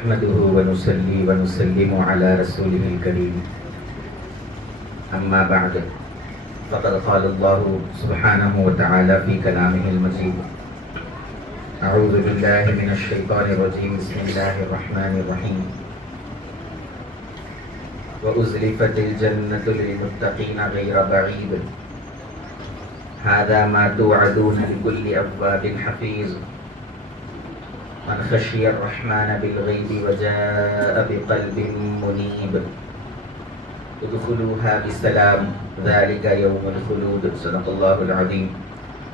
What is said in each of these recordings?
نحمده ونصلي ونسلم على رسوله الكريم أما بعد فقد قال الله سبحانه وتعالى في كلامه المجيد أعوذ بالله من الشيطان الرجيم بسم الله الرحمن الرحيم وأزلفت الجنة للمتقين غير بعيد هذا ما توعدون لكل أواب حفيظ من خشي الرحمن بالغيب وجاء بقلب منيب ادخلوها بسلام ذلك يوم الخلود صدق الله العظيم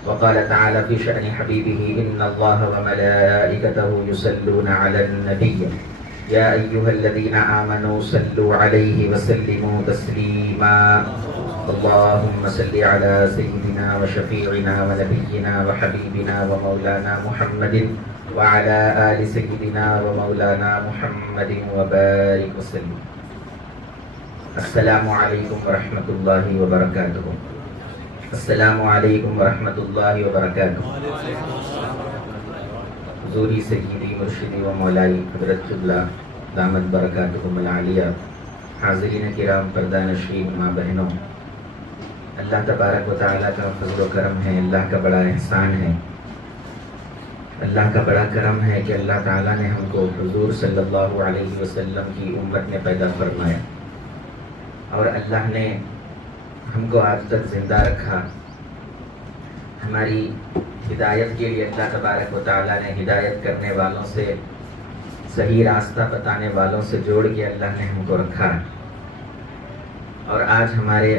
وقال تعالى في شأن حبيبه إن الله وملائكته يصلون على النبي يا أيها الذين آمنوا صلوا عليه وسلموا تسليما اللهم صل على سيدنا وشفيعنا ونبينا وحبيبنا ومولانا محمد وعلى آل سيدنا ومولانا محمد وبارك وسلم السلام علیکم ورحمۃ اللہ وبرکاتہ. السلام علیکم ورحمۃ اللہ وبرکاتہ. حضوری سیدی مرشدی و مولائی حضرت قبلہ دامت برکاتہم العالیہ، حاضرین کرام، پردہ نشین، ماں بہنوں، اللہ تبارک و تعالیٰ کا فضل و کرم ہے، اللہ کا بڑا احسان ہے، اللہ کا بڑا کرم ہے کہ اللہ تعالیٰ نے ہم کو حضور صلی اللہ علیہ وسلم کی امت میں پیدا فرمایا اور اللہ نے ہم کو آج تک زندہ رکھا. ہماری ہدایت کے لیے اللہ تبارک و تعالیٰ نے ہدایت کرنے والوں سے، صحیح راستہ بتانے والوں سے جوڑ کے اللہ نے ہم کو رکھا. اور آج ہمارے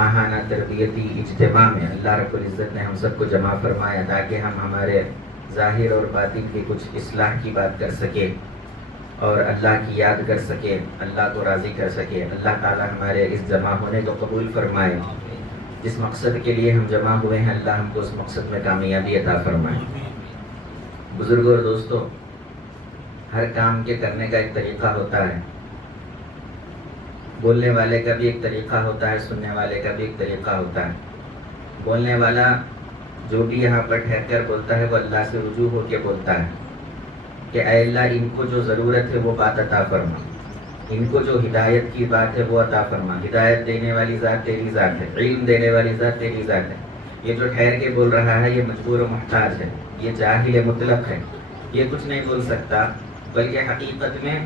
ماہانہ تربیتی اجتماع میں اللہ رب العزت نے ہم سب کو جمع فرمایا تاکہ ہم ہمارے ظاہر اور باطن کی کچھ اصلاح کی بات کر سکے اور اللہ کی یاد کر سکے، اللہ کو راضی کر سکے. اللہ تعالیٰ ہمارے اس جمع ہونے کو قبول فرمائے. جس مقصد کے لیے ہم جمع ہوئے ہیں اللہ ہم کو اس مقصد میں کامیابی عطا فرمائے. بزرگوں اور دوستوں، ہر کام کے کرنے کا ایک طریقہ ہوتا ہے. بولنے والے کا بھی ایک طریقہ ہوتا ہے، سننے والے کا بھی ایک طریقہ ہوتا ہے. بولنے والا جو بھی یہاں پر ٹھہر کر بولتا ہے وہ اللہ سے رجوع ہو کے بولتا ہے کہ اے اللہ ان کو جو ضرورت ہے وہ بات عطا فرما، ان کو جو ہدایت کی بات ہے وہ عطا فرما. ہدایت دینے والی ذات تیری ذات ہے، علم دینے والی ذات تیری ذات ہے. یہ جو ٹھہر کے بول رہا ہے یہ مجبور و محتاج ہے، یہ جاہل مطلق ہے، یہ کچھ نہیں بول سکتا، بلکہ حقیقت میں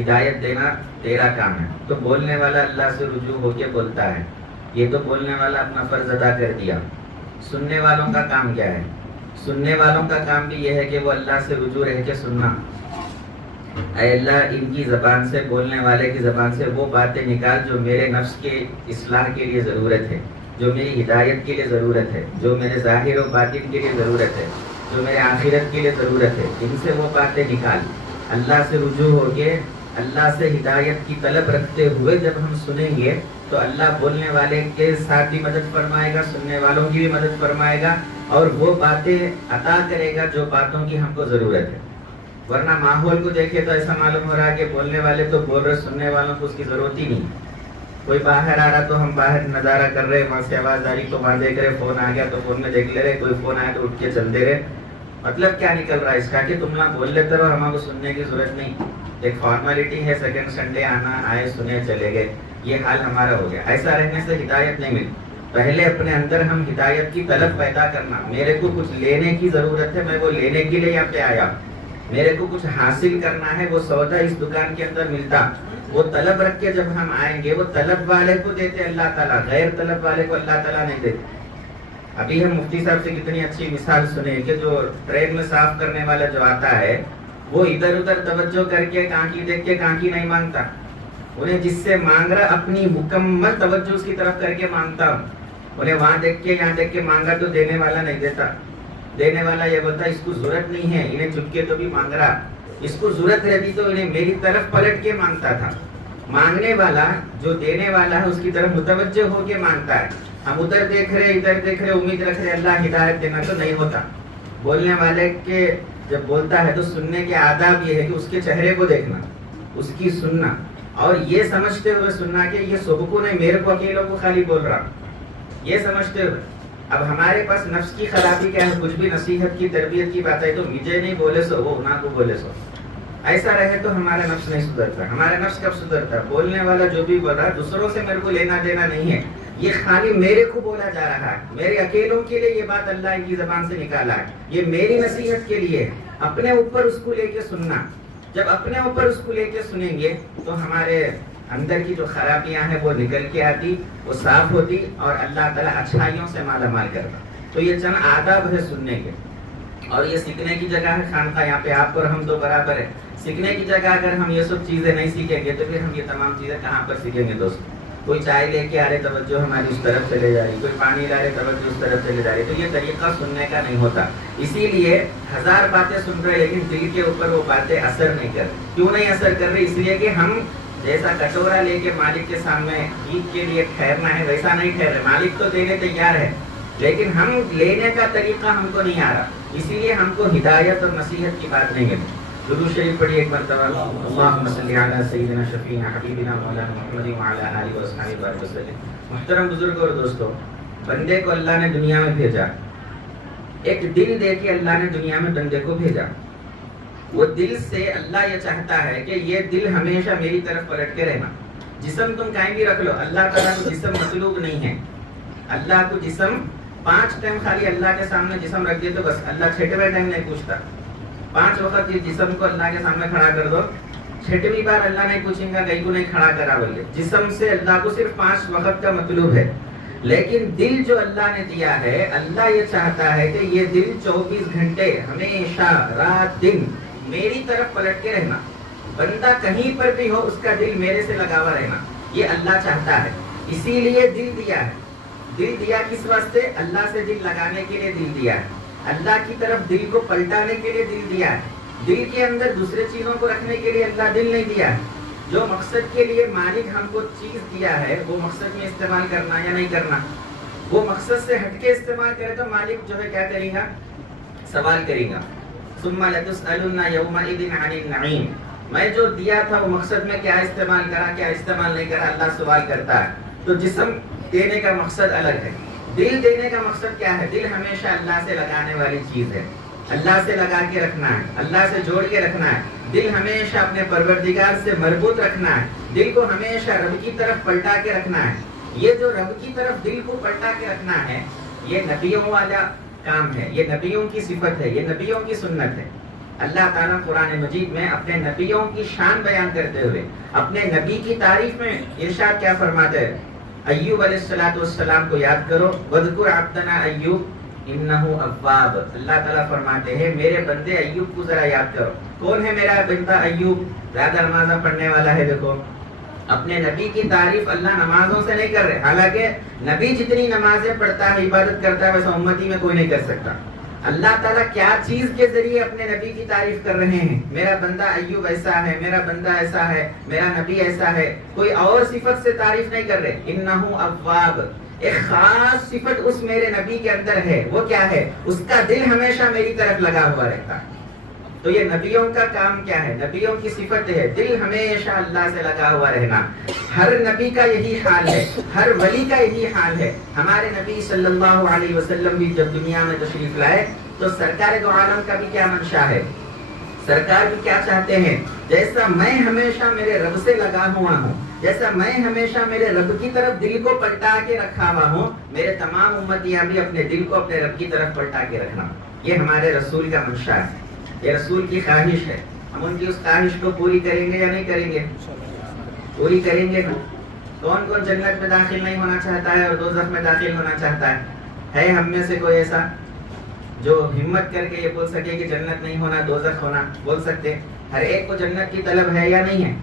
ہدایت دینا تیرا کام ہے. تو بولنے والا اللہ سے رجوع ہو کے بولتا ہے. یہ تو بولنے والا اپنا فرض ادا کر دیا. سننے والوں کا کام کیا ہے؟ سننے والوں کا کام بھی یہ ہے کہ وہ اللہ سے رجوع رہ کے سننا. اے اللہ ان کی زبان سے، بولنے والے کی زبان سے وہ باتیں نکال جو میرے نفس کے اصلاح کے لیے ضرورت ہے، جو میری ہدایت کے لیے ضرورت ہے، جو میرے ظاہر و باطن کے لیے ضرورت ہے، جو میرے آخرت کے لیے ضرورت ہے. ان سے وہ باتیں نکال. اللہ سے رجوع ہو کے اللہ سے ہدایت کی طلب رکھتے ہوئے جب ہم سنیں گے تو اللہ بولنے والے کے ساتھ بھی مدد فرمائے گا، سننے والوں کی بھی مدد فرمائے گا اور وہ باتیں عطا کرے گا جو باتوں کی ہم کو ضرورت ہے. ورنہ ماحول کو دیکھے تو ایسا معلوم ہو رہا ہے کہ بولنے والے تو بول رہے، سننے والوں کو اس کی ضرورت ہی نہیں. کوئی باہر آ رہا تو ہم باہر نظارہ کر رہے، وہاں سے آواز آ رہی تو وہاں دیکھ رہے، فون آ گیا تو فون میں دیکھ لے رہے، کوئی فون آیا تو اٹھ کے چل دے رہے. مطلب کیا نکل رہا ہے اس کا کہ تم نہ بول لیتے رہو، ہمارے کو سننے کی ضرورت نہیں. ایک فارمیلٹی ہے، سیکنڈ سنڈے آنا، آئے سنے چلے گئے، یہ حال ہمارا ہو گیا. ایسا رہنے سے ہدایت نہیں ملتی. پہلے اپنے اندر ہم ہدایت کی طلب پیدا کرنا. میرے کو کچھ لینے کی ضرورت ہے، میں وہ لینے کے لیے یہاں پہ آیا. میرے کو کچھ حاصل کرنا ہے، وہ سودا اس دکان کے اندر ملتا. وہ طلب رکھ کے جب ہم آئیں گے، وہ طلب والے کو دیتے اللہ تعالیٰ، غیر طلب والے کو اللہ تعالیٰ نہیں دیتے. ابھی ہم مفتی صاحب سے کتنی اچھی مثال سنے کہ جو ٹرین میں صاف کرنے والا جو آتا ہے وہ ادھر ادھر توجہ کر کے کانکی دیکھ کے کانکی نہیں مانگتا. انہیں جس سے مانگ رہا اپنی مکمل توجہ اس کی طرف کر کے مانگتا ہوں. انہیں وہاں دیکھ کے یہاں دیکھ کے مانگا تو دینے والا نہیں دیتا. دینے والا یہ بولتا اس کو ضرورت نہیں ہے، انہیں چپ کے تو بھی مانگ رہا. اس کو ضرورت رہتی تو انہیں میری طرف پلٹ کے مانگتا تھا. مانگنے والا جو دینے والا ہے اس کی طرف متوجہ ہو کے مانگتا ہے. ہم ادھر دیکھ رہے، ادھر دیکھ رہے، امید رکھ رہے اللہ ہدایت دینا، تو نہیں ہوتا. بولنے والے کے جب بولتا ہے تو سننے کے آداب یہ ہے کہ اس کے چہرے کو دیکھنا، اس کی سننا، اور یہ سمجھتے ہوئے سننا کہ یہ سب کو نہیں، میرے کو اکیلوں کو خالی بول رہا، یہ سمجھتے ہوئے. اب ہمارے پاس نفس کی خرابی کیا ہے؟ کچھ بھی نصیحت کی، تربیت کی بات ہے تو مجھے نہیں بولے سو وہ انہاں کو بولے سو. ایسا رہے تو ہمارا نفس نہیں سدھرتا. ہمارا نفس کب سدھرتا؟ بولنے والا جو بھی بول رہا ہے دوسروں سے میرے کو لینا دینا نہیں ہے, یہ خالی میرے کو بولا جا رہا ہے, میرے اکیلوں کے لیے یہ بات اللہ کی زبان سے نکالا ہے, یہ میری نصیحت کے لیے. اپنے اوپر اس کو لے کے سننا. جب اپنے اوپر اس کو لے کے سنیں گے تو ہمارے اندر کی جو خرابیاں ہیں وہ نکل کے آتی, وہ صاف ہوتی, اور اللہ تعالیٰ اچھائیوں سے مالا مال کرتا. تو یہ چند آداب ہے سننے کے, اور یہ سیکھنے کی جگہ ہے خانقاہ. یہاں پہ آپ اور ہم تو برابر ہے. سیکھنے کی جگہ اگر ہم یہ سب چیزیں نہیں سیکھیں گے تو پھر ہم یہ تمام چیزیں کہاں پر سیکھیں گے دوست؟ کوئی چائے لے کے آ رہے توجہ ہماری اس طرف چلے جا رہی, کوئی پانی لا رہے توجہ اس طرف چلے جا رہی. تو یہ طریقہ سننے کا نہیں ہوتا. اسی لیے 1000 باتیں سن رہے لیکن دل کے اوپر وہ باتیں اثر نہیں کر رہی. کیوں نہیں اثر کر رہی؟ اس لیے کہ ہم جیسا کٹورا لے کے مالک کے سامنے عید کے لیے ٹھہرنا ہے ویسا نہیں ٹھہر رہے. مالک تو دینے تیار ہے لیکن ہم لینے کا طریقہ ہم کو نہیں آ رہا. اسی لیے ہم کو ہدایت اور نصیحت کی بات نہیں ہے. درود شریف پڑھیے ایک مرتبہ. اللہم صلی علی سیدنا شفیعنا حبیبنا مولانا محمد وعلی آلہ وصحبہ وسلم. محترم بزرگ اور دوستو, بندے کو اللہ نے دنیا میں بھیجا, ایک دل دے کے اللہ نے دنیا میں بندے کو بھیجا. وہ دل سے اللہ یہ چاہتا ہے کہ یہ دل ہمیشہ میری طرف پلٹ کے رہنا. جسم تم کہیں بھی رکھ لو, اللہ تعالیٰ کو جسم مطلوب نہیں ہے. اللہ کو جسم 5 ٹائم خالی اللہ کے سامنے جسم رکھ دے تو بس, اللہ 6ویں ٹائم نہیں پوچھتا. 5 وقت یہ جسم کو اللہ کے سامنے کھڑا کر دو, 6ویں بار اللہ نہیں پوچھیں گا کہیں کو نہیں کھڑا کرا بولے. جسم سے اللہ کو صرف 5 وقت کا مطلوب ہے. لیکن دل جو اللہ نے دیا ہے, اللہ یہ چاہتا ہے کہ یہ دل 24 گھنٹے ہمیشہ رات دن میری طرف پلٹ کے رہنا. بندہ کہیں پر بھی ہو اس کا دل میرے سے لگا ہوا رہنا, یہ اللہ چاہتا ہے. اسی لیے دل دیا ہے. دل دیا کس واسطے؟ اللہ سے دل لگانے کے لیے دل دیا ہے. اللہ کی طرف دل کو پلٹانے کے لیے دل دیا ہے. دل کے اندر دوسرے چیزوں کو رکھنے کے لیے اللہ دل نہیں دیا ہے. جو مقصد کے لیے مالک ہم کو چیز دیا ہے وہ مقصد میں استعمال کرنا یا نہیں کرنا. وہ مقصد سے ہٹ کے استعمال کرے تو مالک جو ہے کیا کرے گا؟ سوال کرے گا. ثم لتسألن یومئذ عن النعیم. میں جو دیا تھا وہ مقصد میں کیا استعمال کرا, کیا استعمال نہیں کرا, اللہ سوال کرتا ہے. تو جسم دینے کا مقصد الگ ہے, دل دینے کا مقصد کیا ہے؟ دل ہمیشہ اللہ سے لگانے والی چیز ہے. اللہ سے لگا کے رکھنا ہے, اللہ سے جوڑ کے رکھنا ہے. دل ہمیشہ اپنے پروردگار سے مربوط رکھنا ہے. دل کو ہمیشہ رب کی طرف پلٹا کے رکھنا ہے. یہ جو رب کی طرف دل کو پلٹا کے رکھنا ہے یہ نبیوں والا کام ہے, یہ نبیوں کی صفت ہے, یہ نبیوں کی سنت ہے. اللہ تعالیٰ قرآن مجید میں اپنے نبیوں کی شان بیان کرتے ہوئے اپنے نبی کی تعریف میں ارشاد کیا فرماتے ہیں؟ ایوب علیہ السلام کو یاد کرو, وَذْكُرْ عَبْدَنَا ایوب انہو اواب. اللہ تعالیٰ فرماتے ہیں میرے بندے ایوب کو ذرا یاد کرو. کون ہے میرا بندہ ایوب؟ زیادہ نمازیں پڑھنے والا ہے. دیکھو اپنے نبی کی تعریف اللہ نمازوں سے نہیں کر رہے, حالانکہ نبی جتنی نمازیں پڑھتا ہے عبادت کرتا ہے ویسا امتی میں کوئی نہیں کر سکتا. اللہ تعالیٰ کیا چیز کے ذریعے اپنے نبی کی تعریف کر رہے ہیں؟ میرا بندہ ایوب ایسا ہے, میرا بندہ ایسا ہے, میرا نبی ایسا ہے. کوئی اور صفت سے تعریف نہیں کر رہے. انہو اواب, ایک خاص صفت اس میرے نبی کے اندر ہے. وہ کیا ہے؟ اس کا دل ہمیشہ میری طرف لگا ہوا رہتا ہے. تو یہ نبیوں کا کام کیا ہے؟ نبیوں کی صفت ہے دل ہمیشہ اللہ سے لگا ہوا رہنا. ہر نبی کا یہی حال ہے, ہر ولی کا یہی حال ہے. ہمارے نبی صلی اللہ علیہ وسلم بھی جب دنیا میں تشریف لائے تو سرکار دو عالم کا بھی کیا منشا ہے؟ سرکار بھی کیا چاہتے ہیں؟ جیسا میں ہمیشہ میرے رب سے لگا ہوا ہوں, جیسا میں ہمیشہ میرے رب کی طرف دل کو پلٹا کے رکھا ہوا ہوں, میرے تمام امتیاں بھی اپنے دل کو اپنے رب کی طرف پلٹا کے رکھنا. یہ ہمارے رسول کا منشا ہے, یہ رسول کی خواہش ہے. ہم ان کی اس خواہش کو پوری کریں گے یا نہیں کریں گے؟ پوری کریں گے نا. کون کون جنت میں داخل نہیں ہونا چاہتا ہے اور دوزخ میں داخل ہونا چاہتا ہے ہم میں سے کوئی ایسا جو ہمت کر کے یہ بول سکے کہ جنت نہیں ہونا دوزخ ہونا؟ بول سکتے. ہر ایک کو جنت کی طلب ہے یا نہیں ہے؟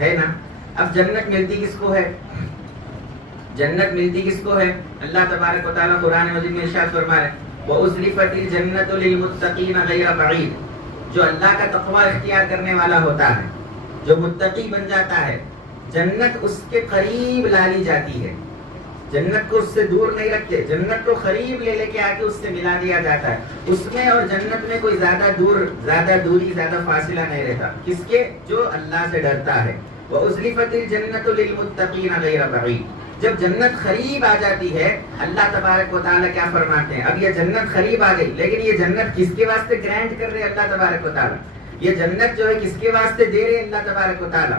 ہے نا. اب جنت ملتی کس کو ہے؟ جنت ملتی کس کو ہے؟ اللہ تبارک و تعالیٰ قرآن مجید میں ارشاد فرما رہے وَأُزْلِفَتِ الْجَنَّةُ لِلْمُتَّقِينَ غَيْرَ بَعِيدٍ. جو اللہ کا تقوی اختیار کرنے والا ہوتا ہے, جو متقی بن جاتا ہے, جنت اس کے قریب لا لی جاتی ہے. جنت کو اس سے دور نہیں رکھتے, جنت کو قریب لے کے آ کے اس سے ملا دیا جاتا ہے. اس میں اور جنت میں کوئی زیادہ دوری زیادہ فاصلہ نہیں رہتا. کس کے؟ جو اللہ سے ڈرتا ہے. وَأُزْلِفَتِ الْجَنَّةُ لِلْمُتَّقِينَ غَيْرَ بَعِيدٍ. جب جنت قریب آ جاتی ہے اللہ تبارک و تعالیٰ کیا فرماتے ہیں؟ اب یہ جنت قریب آ گئی, لیکن یہ جنت کس کے واسطے گرانٹ کر رہے اللہ تبارک و تعالیٰ؟ یہ جنت جو ہے کس کے واسطے دے رہے ہیں اللہ تبارک و تعالیٰ؟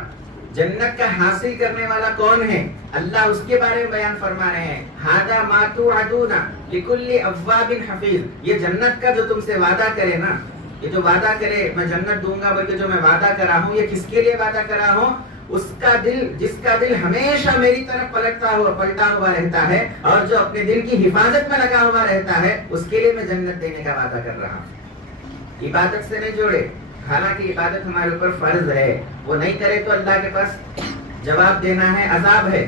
جنت کا حاصل کرنے والا کون ہے؟ اللہ اس کے بارے میں بیان فرما رہے ہیں، ھذا ما توعدون لکل اواب حفیظ، یہ جنت کا جو تم سے وعدہ کرے نا، یہ جو وعدہ کرے میں جنت دوں گا بلکہ جو میں وعدہ کرا ہوں، یہ کس کے لیے وعدہ کرا ہوں؟ اس کا دل، جس کا دل ہمیشہ میری طرف پلٹا ہوا رہتا ہے اور جو اپنے دل کی حفاظت میں لگا ہوا رہتا ہے، اس کے لیے میں جنت دینے کا وعدہ کر رہا ہوں۔ عبادت سے نہیں جوڑے، حالانکہ عبادت ہمارے اوپر فرض ہے، وہ نہیں کرے تو اللہ کے پاس جواب دینا ہے، عذاب ہے۔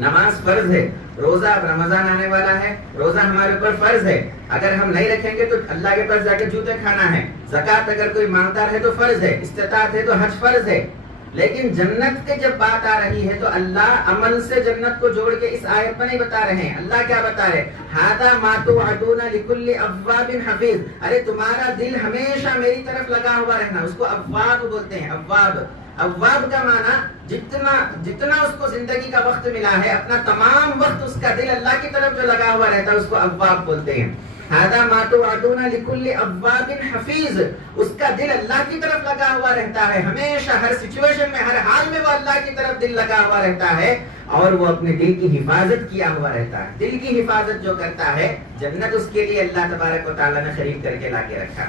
نماز فرض ہے، روزہ، رمضان آنے والا ہے، روزہ ہمارے اوپر فرض ہے، اگر ہم نہیں رکھیں گے تو اللہ کے پاس جا کے جوتے کھانا ہے۔ زکوٰۃ اگر کوئی مالدار ہے تو فرض ہے، استطاعت ہے تو حج فرض ہے۔ لیکن جنت کے جب بات آ رہی ہے تو اللہ عمل سے جنت کو جوڑ کے اس آیت میں نہیں بتا رہے ہیں۔ اللہ کیا بتا رہے؟ ھذا ما توعدون لکل اواب حفیظ، ارے تمہارا دل ہمیشہ میری طرف لگا ہوا رہنا، اس کو اواب بولتے ہیں۔ اواب، اواب کا معنی جتنا اس کو زندگی کا وقت ملا ہے، اپنا تمام وقت اس کا دل اللہ کی طرف جو لگا ہوا رہتا ہے، اس کو اواب بولتے ہیں۔ ھذا ما توعدون لکل اواب حفیظ، اس کا دل اللہ کی طرف لگا ہوا رہتا ہے، ہمیشہ ہر سچویشن میں، ہر حال میں وہ اللہ کی طرف دل لگا ہوا رہتا ہے اور وہ اپنے دل کی حفاظت کیا ہوا رہتا ہے۔ دل کی حفاظت جو کرتا ہے، جنت اس کے لیے اللہ تبارک و تعالیٰ نے خرید کر کے لا کے رکھا۔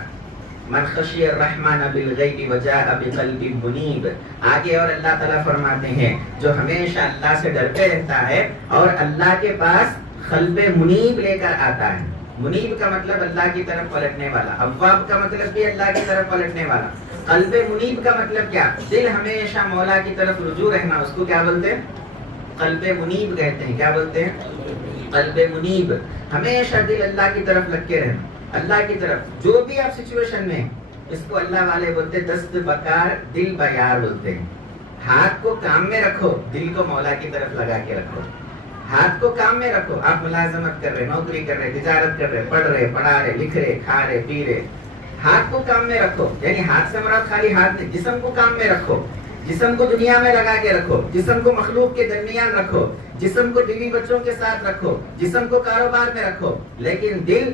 من خشی الرحمن بالغیب وجاء بقلب منیب، آگے اور اللہ تعالیٰ فرماتے ہیں جو ہمیشہ اللہ سے ڈرتے رہتا ہے اور اللہ کے پاس قلب منیب لے کر آتا ہے۔ منیب کا مطلب اللہ کی طرف پلٹنے والا، اواب کا مطلب بھی اللہ کی طرف پلٹنے والا۔ قلب منیب کا مطلب کیا؟ دل ہمیشہ مولا کی طرف رجوع رہنا، اس کو کیا بولتے ہیں؟ قلب منیب کہتے ہیں۔ کیا بولتے ہیں؟ قلب منیب، ہمیشہ دل اللہ کی طرف لگ کے رہنا، اللہ کی طرف جو بھی آپ سچویشن میں، اس کو اللہ والے بولتے دست بکار دل بیار بولتے ہیں۔ ہاتھ کو کام میں رکھو، دل کو مولا کی طرف لگا کے رکھو۔ ہاتھ کو کام میں رکھو، آپ ملازمت کر رہے، نوکری کر رہے، تجارت کر رہے، پڑھ رہے، پڑھا رہے، لکھ رہے، کھا رہے، پی رہے، ہاتھ کو کام میں رکھو، یعنی ہاتھ سے مراد خالی ہاتھ نہیں، جسم کو کام میں رکھو، جسم کو دنیا میں لگا کے رکھو، جسم کو مخلوق کے درمیان رکھو، جسم کو بیوی بچوں کے ساتھ رکھو، جسم کو کاروبار میں رکھو، لیکن دل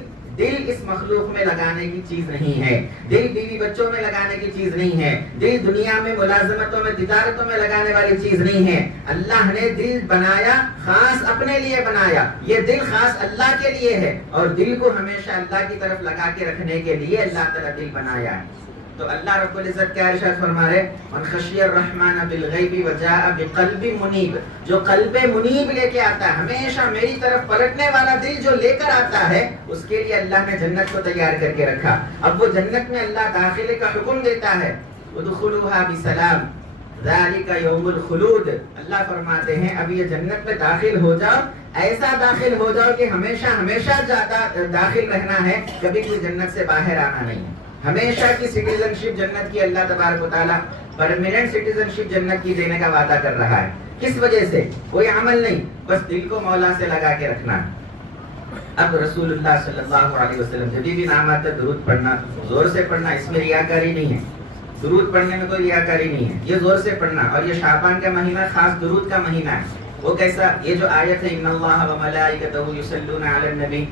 اس مخلوق میں لگانے کی چیز نہیں ہے، دل بیوی بچوں میں لگانے کی چیز نہیں ہے، دل دنیا میں ملازمتوں میں تجارتوں میں لگانے والی چیز نہیں ہے۔ اللہ نے دل بنایا، خاص اپنے لیے بنایا، یہ دل خاص اللہ کے لیے ہے، اور دل کو ہمیشہ اللہ کی طرف لگا کے رکھنے کے لیے اللہ تعالیٰ دل بنایا ہے۔ تو اللہ رب العزت کیا ارشاد فرما رہے؟ من خشی الرحمن بالغیب وجاء بقلب منیب، جو قلب منیب لے کے آتا ہے، ہمیشہ میری طرف پلٹنے والا دل جو لے کر آتا ہے، اس کے لیے اللہ نے جنت کو تیار کر کے رکھا۔ اب وہ جنت میں اللہ داخلے کا حکم دیتا ہے، ادخلوها بسلام ذالک یوم الخلود، اللہ فرماتے ہیں اب یہ جنت میں داخل ہو جاؤ، ایسا داخل ہو جاؤ کہ ہمیشہ ہمیشہ داخل رہنا ہے، کبھی کوئی جنت سے باہر آنا نہیں ہے۔ ہمیشہ کی سٹیزن شپ جنت کی اللہ تبارک و تعالیٰ پرماننٹ سٹیزن شپ جنت کی دینے کا وعدہ کر رہا ہے۔ کس وجہ سے؟ کوئی عمل نہیں، بس دل کو مولا سے لگا کے رکھنا۔ اب رسول اللہ صلی اللہ علیہ وسلم جب بھی نام آتا ہے درود پڑھنا، زور سے پڑھنا، اس میں ریاکاری نہیں ہے، درود پڑھنے میں کوئی ریاکاری نہیں ہے، یہ زور سے پڑھنا۔ اور یہ شعبان کا مہینہ خاص درود کا مہینہ ہے۔ وہ کیسا؟ یہ جو آیت ہے ان اللہ وملائکتہ یصلون علی النبی،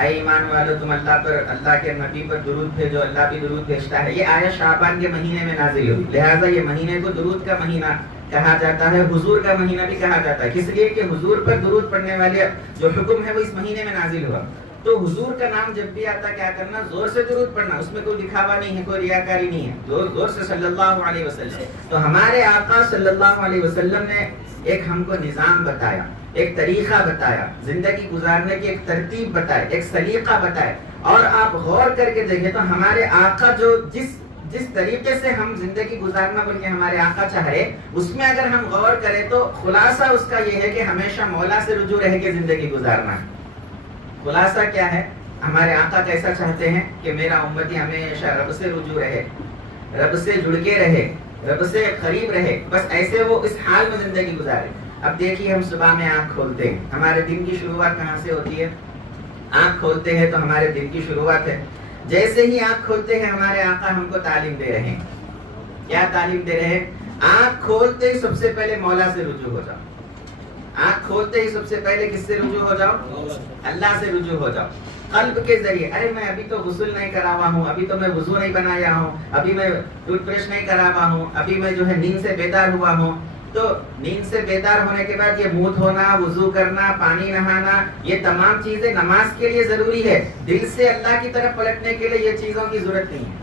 اے ایمان والو تم اللہ پر، اللہ کے نبی پر درود بھیجو، اللہ بھی درود بھیجتا ہے۔ یہ آیت شعبان کے مہینے میں نازل ہوئی، لہٰذا یہ مہینے کو درود کا مہینہ کہا جاتا ہے، حضور کا مہینہ بھی کہا جاتا ہے، کس لیے کہ حضور پر درود پڑھنے والے جو حکم ہے وہ اس مہینے میں نازل ہوا۔ تو حضور کا نام جب بھی آتا کیا کرنا؟ زور سے درود پڑھنا، اس میں کوئی دکھاوا نہیں ہے، کوئی ریاکاری نہیں ہے، زور سے صلی اللہ علیہ وسلم۔ تو ہمارے آقا صلی اللہ علیہ وسلم نے ایک ہم کو نظام بتایا، ایک طریقہ بتایا، زندگی گزارنے کی ایک ترتیب بتائے، ایک سلیقہ بتائے۔ اور آپ غور کر کے دیکھیں تو ہمارے آقا جو جس طریقے سے ہم زندگی گزارنا بلکہ ہمارے آقا چاہ رہے، اس میں اگر ہم غور کریں تو خلاصہ اس کا یہ ہے کہ ہمیشہ مولا سے رجوع رہ کے زندگی گزارنا ہے۔ خلاصہ کیا ہے؟ ہمارے آقا کیسا چاہتے ہیں کہ میرا امتی ہمیشہ رب سے رجوع رہے، رب سے جڑ کے رہے، رب سے قریب رہے، بس ایسے وہ اس حال میں زندگی گزارے۔ اب دیکھیے ہم صبح میں آنکھ کھولتے ہیں، ہمارے دن کی شروعات کہاں سے ہوتی ہے؟ آنکھ کھولتے ہیں تو ہمارے دن کی شروعات ہے۔ جیسے ہی آنکھ کھولتے ہیں ہمارے آقا ہم کو تعلیم دے رہے ہیں۔ کیا تعلیم دے رہے ہیں؟ آنکھ کھولتے ہی سب سے پہلے مولا سے رجوع ہو جاؤ۔ آنکھ کھولتے ہی سب سے پہلے کس سے رجوع ہو جاؤ؟ اللہ سے رجوع ہو جاؤ۔ قلب کے ذریعے ارے میں ابھی تو غسل نہیں کرا ہوا ہوں, ابھی تو میں وضو نہیں بنایا ہوں, ابھی میں ٹوتھ برش نہیں کرا ہوا ہوں, ابھی میں جو ہے نیند سے بیدار ہوا ہوں. تو نیند سے بیدار ہونے کے بعد یہ منہ دھونا, وضو کرنا, پانی نہانا, یہ تمام چیزیں نماز کے لیے ضروری ہے. دل سے اللہ کی طرف پلٹنے کے لیے یہ چیزوں کی ضرورت نہیں ہے.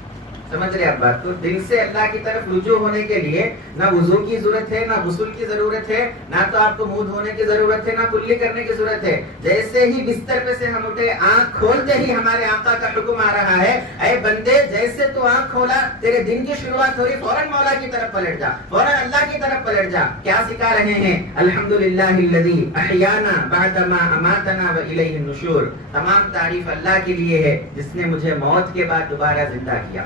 سمجھ رہے آپ بات کو؟ دل سے اللہ کی طرف رجوع ہونے کے لیے نہ وضو کی ضرورت ہے, نہ غسل کی ضرورت ہے, نہ تو آپ کو منہ دھونے کی ضرورت ہے, نہ کلی کرنے کی ضرورت ہے. جیسے ہی بستر پہ سے ہم اٹھے, آنکھ کھولتے ہی ہمارے آقا کا حکم آ رہا ہے, اے بندے جیسے تو آنکھ کھولا, تیرے دن کی شروعات ہو رہی, فوراً مولا کی طرف پلٹ جا, فوراً اللہ کی طرف پلٹ جا. کیا سکھا رہے ہیں؟ الحمدللہ الذی احیانا بعدما اماتنا والیہ النشور. تمام تعریف اللہ کے لیے ہے جس نے مجھے موت کے بعد دوبارہ زندہ کیا.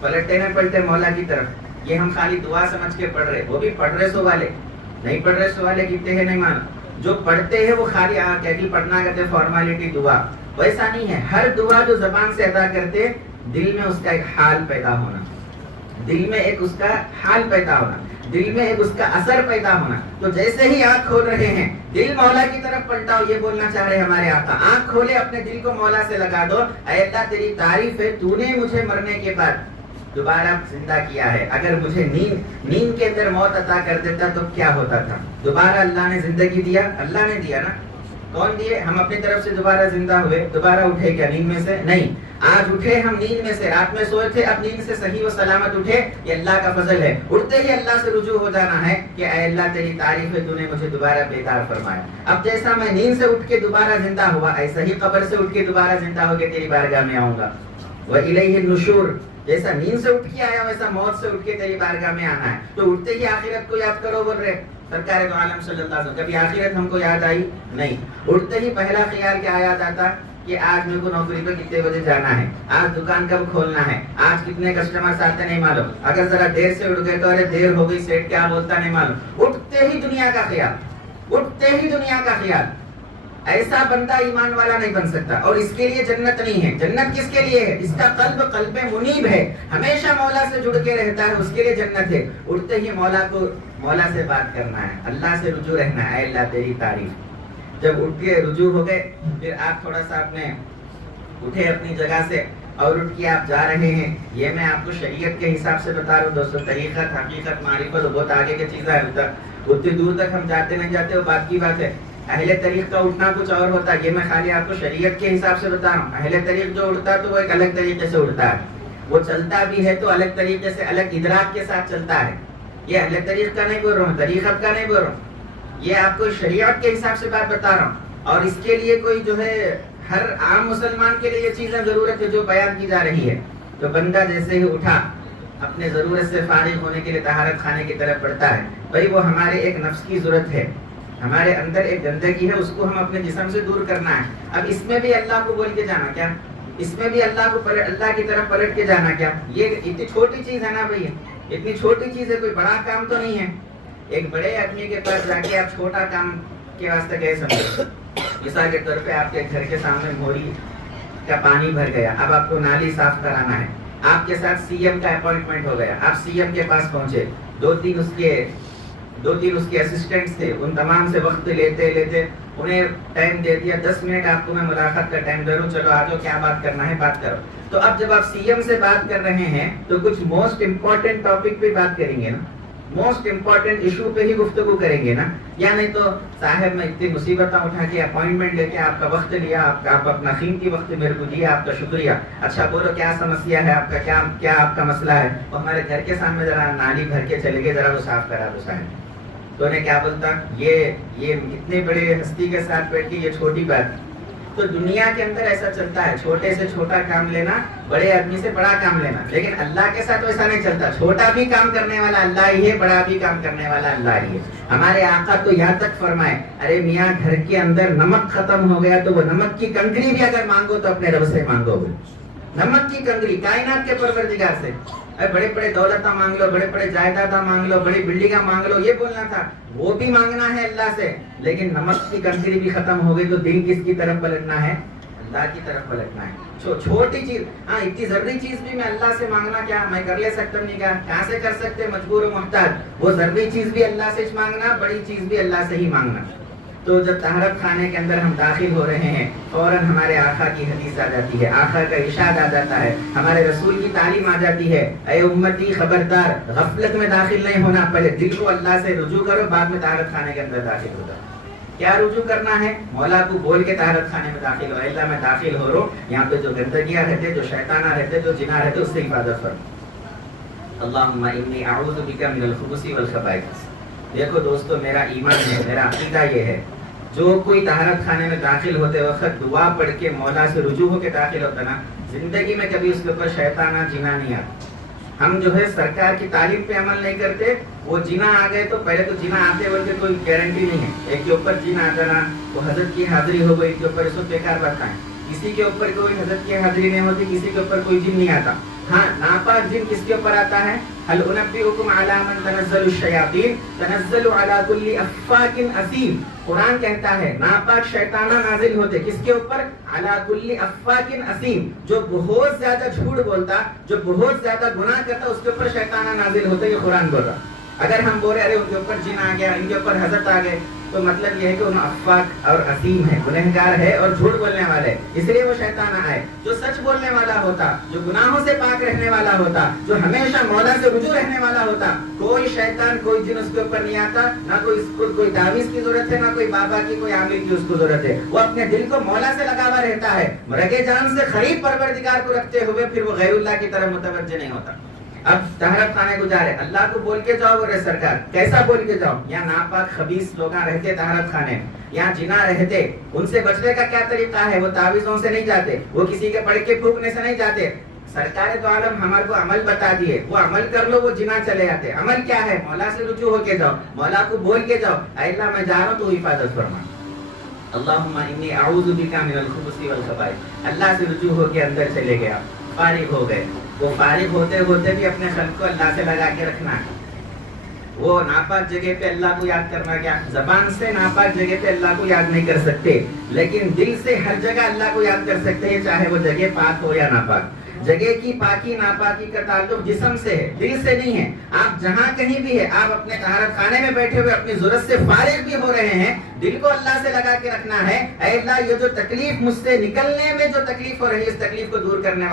پلٹتے نہ پلٹے مولا کی طرف. یہ ہم خالی دعا سمجھ کے پڑھ رہے, وہ بھی پڑھ رہے سو والے, نہیں پڑھ رہے سو والے کتنے ہیں نہیں مانو. جو پڑھتے ہیں وہ خالی کہتی پڑھنا کہتے فارمیلٹی دعا, ویسا نہیں ہے. ہر دعا جو زبان سے ادا کرتے, دل میں اس کا ایک حال پیدا ہونا, دل میں ایک اس کا حال پیدا ہونا, دل میں ایک اس کا اثر پیدا ہونا. تو جیسے ہی آنکھ کھول رہے ہیں, دل مولا کی طرف پلٹاؤ, یہ بولنا چاہ رہے ہمارے آقا. آنکھ کھولے, اپنے دل کو مولا سے لگا دو, اے اللہ تیری تعریف ہے, تو نے مجھے مرنے کے بعد دوبارہ زندہ کیا ہے. اگر مجھے نیند کے اندر موت عطا کر دیتا تو کیا ہوتا تھا؟ دوبارہ اللہ نے زندگی دیا, اللہ نے دیا نا. کون دیے؟ ہم اپنی طرف سے دوبارہ زندہ ہوئے. دوبارہ اٹھے کیا نیند میں سے؟ نہیں. آج اٹھے ہم نیند میں سے, رات میں سوئے تھے, اب نیند سے صحیح و سلامت اٹھے, یہ اللہ کا فضل ہے. اٹھتے ہی اللہ سے رجوع ہو جانا ہے کہ اے اللہ تیری تعریف ہے, تو نے مجھے دوبارہ بیدار فرمایا. اب جیسا میں نیند سے اٹھ کے دوبارہ زندہ ہوا, ایسا ہی قبر سے اٹھ کے دوبارہ زندہ ہو کے تیری بارگاہ میں آؤں گا. وَإِلَيْهِ النُّشُورُ. جیسا نیند سے اٹھ کے آیا ویسا موت سے اٹھ کے تیری بارگاہ میں آنا ہے. تو اٹھتے ہی آخرت کو یاد کرو بول رہے سرکار دو عالم صلی اللہ علیہ وسلم. کبھی آخرت ہم کو یاد آئی نہیں. اٹھتے ہی پہلا خیال کیا یاد آتا کہ آج میرے کو نوکری پہ کتنے بجے جانا ہے, آج دکان کب کھولنا ہے, آج کتنے کسٹمر آتے نہیں معلوم, اگر ذرا دیر سے اٹھ گئے تو ارے دیر ہو گئی, سیٹ کیا بولتا نہیں معلوم. اٹھتے ہی دنیا کا خیال, اٹھتے ہی دنیا کا خیال. ایسا بندہ ایمان والا نہیں بن سکتا, اور اس کے لیے جنت نہیں ہے. جنت کس کے لیے ہے؟ اس کا قلب منیب ہے, ہمیشہ مولا سے جڑ کے رہتا ہے, اس کے لیے جنت ہے. اٹھتے ہی مولا سے بات کرنا ہے, اللہ سے رجوع رہنا ہے, اے اللہ تیری تعریف. جب اٹھ کے رجوع ہو گئے, پھر آپ تھوڑا سا اپنے اٹھے اپنی جگہ سے اور اٹھ کے آپ جا رہے ہیں. یہ میں آپ کو شریعت کے حساب سے بتا رہا ہوں دوستو. طریقت, حقیقت, معرفت بہت آگے کی چیزیں ہیں, اتنی دور تک ہم جاتے نہیں جاتے, وہ بات کی بات ہے. اہل طریق کا اٹھنا کچھ اور ہوتا ہے, یہ میں خالی آپ کو شریعت کے حساب سے بتا رہا ہوں. اہل طریق جو اٹھتا ہے تو وہ ایک الگ طریقے سے اٹھتا ہے, وہ چلتا بھی ہے تو الگ طریقے سے, الگ ادراک کے ساتھ چلتا ہے. یہ اہل طریق کا نہیں بول رہا ہوں, طریقت کا نہیں بول رہا ہوں, یہ آپ کو شریعت کے حساب سے بات بتا رہا ہوں. اور اس کے لیے کوئی جو ہے ہر عام مسلمان کے لیے یہ چیزیں ضرورت ہے جو بیان کی جا رہی ہے. تو بندہ جیسے ہی اٹھا, اپنے ضرورت سے فارغ ہونے کے لیے طہارت خانے کی طرف بڑھتا ہے. بھائی وہ ہمارے ایک نفس کی ضرورت ہے, ہمارے اندر ایک گندگی ہے, اس کو ہم اپنے جسم سے دور کرنا ہے. اب اس میں بھی اللہ کو بول کے جانا کیا, اس میں بھی اللہ کی طرف پلٹ کے جانا کیا؟ یہ اتنی چھوٹی چیز ہے نا بھائی, اتنی چھوٹی چیز ہے, کوئی بڑا کام تو نہیں ہے. ایک بڑے آدمی کے پاس جا کے آپ چھوٹا کام کے واسطے کہہ سکتے. مثال کے طور پہ آپ کے گھر کے سامنے موری کا پانی بھر گیا, اب آپ کو نالی صاف کرانا ہے. آپ کے ساتھ سی ایم کا اپوائنٹمنٹ ہو گیا, آپ سی ایم کے پاس پہنچے, دو تین اس کے اسسٹنٹس تھے, ان تمام سے وقت لیتے انہیں ٹائم دے دیا, 10 منٹ آپ کو میں ملاقات کا ٹائم دے رہا ہوں, چلو آ جاؤ, کیا بات کرنا ہے بات کرو. تو اب جب آپ سی ایم سے بات کر رہے ہیں تو کچھ موسٹ امپورٹنٹ ٹاپک پہ بات کریں گے نا, موسٹ امپورٹنٹ ایشو پہ ہی گفتگو کریں گے نا. یا نہیں تو صاحب میں اتنی مصیبتیں اٹھا کے اپوائنٹمنٹ لے کے آپ کا وقت لیا, آپ اپنا قیمتی وقت میرے کو دیا, آپ کا شکریہ. اچھا بولو کیا سمسیا ہے آپ کا, کیا آپ کا مسئلہ ہے؟ وہ ہمارے گھر کے سامنے ذرا نالی بھر کے چلے گئے, ذرا وہ صاف کرا دو صاحب. تو انہیں کیا بولتا, یہ اتنے بڑے ہستی کے ساتھ بیٹھ کے یہ چھوٹی بات. تو دنیا کے اندر ایسا چلتا ہے, چھوٹے سے چھوٹا کام لینا, بڑے آدمی سے بڑا کام لینا. لیکن اللہ کے ساتھ ایسا نہیں چلتا, چھوٹا بھی کام کرنے والا اللہ ہی ہے, بڑا بھی کام کرنے والا اللہ ہی ہے. ہمارے آقا تو یہاں تک فرمائے, ارے میاں گھر کے اندر نمک ختم ہو گیا تو وہ نمک کی کنکری بھی اگر مانگو تو اپنے رب سے مانگو. نمک کی کنکری کائنات کے پروردگار سے. بڑے بڑے دولتاں مانگ لو, بڑے بڑے جائیداداں مانگ لو, بڑی بلڈنگاں مانگ لو, یہ بولنا تھا, وہ بھی مانگنا ہے اللہ سے. لیکن نمک کی کنکری بھی ختم ہو گئی تو دل کس کی طرف پلٹنا ہے؟ اللہ کی طرف پلٹنا ہے. چھوٹی چیز, ہاں اتنی ضروری چیز بھی میں اللہ سے مانگنا, کیا میں کر لے سکتا نہیں, کہاں سے کر سکتے, مجبور و محتاج. وہ ضروری چیز بھی اللہ سے مانگنا, بڑی چیز بھی اللہ سے ہی مانگنا. تو جب طہارت خانے کے اندر ہم داخل ہو رہے ہیں فوراً ہمارے آقا کی حدیث آ جاتی ہے، آقا کا ارشاد آ جاتا ہے، ہمارے رسول کی تعلیم آ جاتی ہے، اے امتی خبردار غفلت میں داخل نہیں ہونا، پہلے دل کو اللہ سے رجوع کرو، بعد میں طہارت خانے کے اندر داخل ہو جاؤ۔ کیا رجوع کرنا ہے؟ مولا کو بول کے طہارت خانے میں داخل ہو، اے اللہ میں داخل ہو رہا ہوں، یہاں پہ جو گندگیاں رہتے، جو شیطانہ رہتے، جو جنا رہتے، اس سے حفاظت فرما۔ اللہم انی اعوذ بک من الخبث والخبائث۔ دیکھو دوستو، میرا ایمان ہے، میرا عقیدہ یہ ہے، جو کوئی طہارت خانے میں داخل ہوتے وقت دعا پڑھ کے مولا سے رجوع ہو کے داخل ہوتا نا، زندگی میں کبھی اس کے اوپر شیطانہ جنا نہیں آتا۔ ہم جو ہے سرکار کی تعلیم پہ عمل نہیں کرتے، وہ جنا آ گئے تو پہلے تو جنا آتے بول کے کوئی گارنٹی نہیں ہے، ایک کے اوپر جنا آ جانا، وہ حضرت کی حاضری ہو گئی کے اوپر، اس کو بیکار بتائیں، کسی کے اوپر کوئی حضرت کی حاضری نہیں ہوتی، کسی کے اوپر کوئی جن نہیں آتا۔ ہاں ناپاک جن کس کے اوپر آتا ہے؟ هل انبئکم علی من تنزل الشیاطین تنزل علی کل افاک اثیم۔ قرآن کہتا ہے ناپاک شیطانہ نازل ہوتے کس کے اوپر؟ علی کل افاک اثیم، جو بہت زیادہ جھوٹ بولتا، جو بہت زیادہ گناہ کرتا، اس کے اوپر شیطانہ نازل ہوتے، یہ قرآن بول رہا۔ اگر ہم بول رہے ان کے اوپر جن آ گیا، ان کے اوپر حضرت آ گئے، تو مطلب یہ ہے کہ انہیں افاق اور عظیم ہے، گنہگار ہے اور جھوٹ بولنے والے، اس لیے وہ شیطان آئے۔ جو سچ بولنے والا ہوتا، جو گناہوں سے پاک رہنے والا ہوتا، جو ہمیشہ مولا سے رجوع رہنے والا ہوتا، کوئی شیطان کوئی جن اس کے اوپر نہیں آتا، نہ کوئی اس کو کوئی تعویذ کی ضرورت ہے، نہ کوئی بابا کی کوئی عامل کی اس کو ضرورت ہے۔ وہ اپنے دل کو مولا سے لگا ہوا رہتا ہے، رگے جان سے قریب پروردگار کو رکھتے ہوئے پھر وہ غیر اللہ کی طرف متوجہ نہیں ہوتا۔ اب طہارت خانے گزارے، اللہ کو بول کے جاؤ، بولے سرکار کیسا بول کے جاؤ؟ یہاں ناپاک خبیث لوگ رہتے طہارت خانے، یہاں جنا رہتے، ان سے بچنے کا کیا طریقہ ہے؟ وہ تعویذوں سے نہیں جاتے، وہ کسی کے پڑھ کے پھونکنے سے نہیں جاتے۔ سرکار تو عالم ہمارے کو عمل بتا دیے، وہ عمل کر لو، وہ جنا چلے جاتے۔ عمل کیا ہے؟ مولا سے رجوع ہو کے جاؤ، مولا کو بول کے جاؤ، اے اللہ میں جا رہا ہوں، تو حفاظت فرما۔ اللہم انی اعوذ بک من الخبث والخبائث۔ اللہ سے رجوع ہو کے اندر چلے گیا، فارغ ہو گئے۔ وہ فارغ ہوتے ہوتے بھی اپنے قلب کو اللہ سے لگا کے رکھنا ہے۔ وہ ناپاک جگہ پہ اللہ کو یاد کرنا، کیا زبان سے ناپاک جگہ پہ اللہ کو یاد نہیں کر سکتے، لیکن دل سے ہر جگہ اللہ کو یاد کر سکتے ہیں، چاہے وہ جگہ پاک ہو یا ناپاک۔ جگہ کی پاکی ناپاکی کا تعلق جسم سے ہے، دل سے نہیں ہے۔ آپ جہاں کہیں بھی ہے، آپ اپنے طہارت خانے میں بیٹھے ہوئے اپنی ضرورت سے فارغ بھی ہو رہے ہیں، دل کو اللہ سے لگا کے رکھنا ہے، اے اللہ یہ جو تکلیف مجھ سے نکلنے میں جو تکلیف ہو رہی ہے، اس تکلیف کو دور کرنے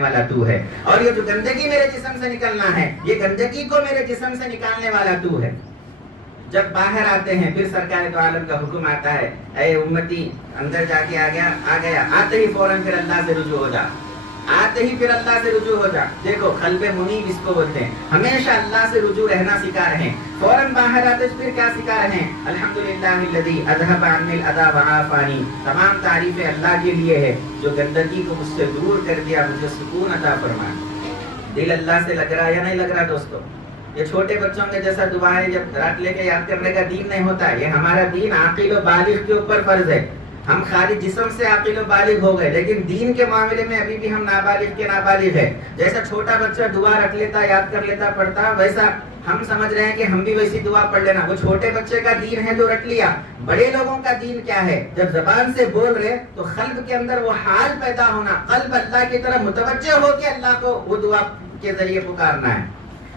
والا تو ہے، اور یہ جو گندگی میرے جسم سے نکلنا ہے، یہ گندگی کو میرے جسم سے نکالنے والا تو ہے۔ جب باہر آتے ہیں پھر سرکار دو عالم کا حکم آتا ہے، اے امتی اندر جا کے آ گیا، آتے ہی فوراً پھر اللہ سے رجوع ہو جا، آتے ہی پھر اللہ سے رجوع ہو جا۔ دیکھو قلب منیب اس کو بولتے ہیں، ہمیشہ اللہ سے رجوع رہنا سکھا رہے ہیں۔ فوراً باہر آتے پھر کیا سکھا رہے ہیں؟ الحمدللہ الذی اذھب عنی الاذی وعافانی۔ تمام تعریفیں اللہ کے لیے ہے جو گندگی کو مجھ سے دور کر دیا، مجھے سکون عطا فرمایا۔ دل اللہ سے لگ رہا یا نہیں لگ رہا دوستو؟ یہ چھوٹے بچوں کے جیسا دعائیں جب رات لے کے یاد کرنے کا دین نہیں ہوتا، یہ ہمارا دین عاقل و بالغ کے اوپر فرض ہے۔ ہم خالی جسم سے عاقل و بالغ ہو گئے، لیکن دین کے معاملے میں ابھی بھی ہم نابالغ کے نابالغ ہے۔ جیسا چھوٹا بچہ دعا رکھ لیتا، یاد کر لیتا، پڑھتا، ویسا ہم سمجھ رہے ہیں کہ ہم بھی ویسی دعا پڑھ لینا۔ وہ چھوٹے بچے کا دین ہے جو رکھ لیا۔ بڑے لوگوں کا دین کیا ہے؟ جب زبان سے بول رہے تو قلب کے اندر وہ حال پیدا ہونا، قلب اللہ کی طرف متوجہ ہو کے اللہ کو وہ دعا کے ذریعے پکارنا ہے۔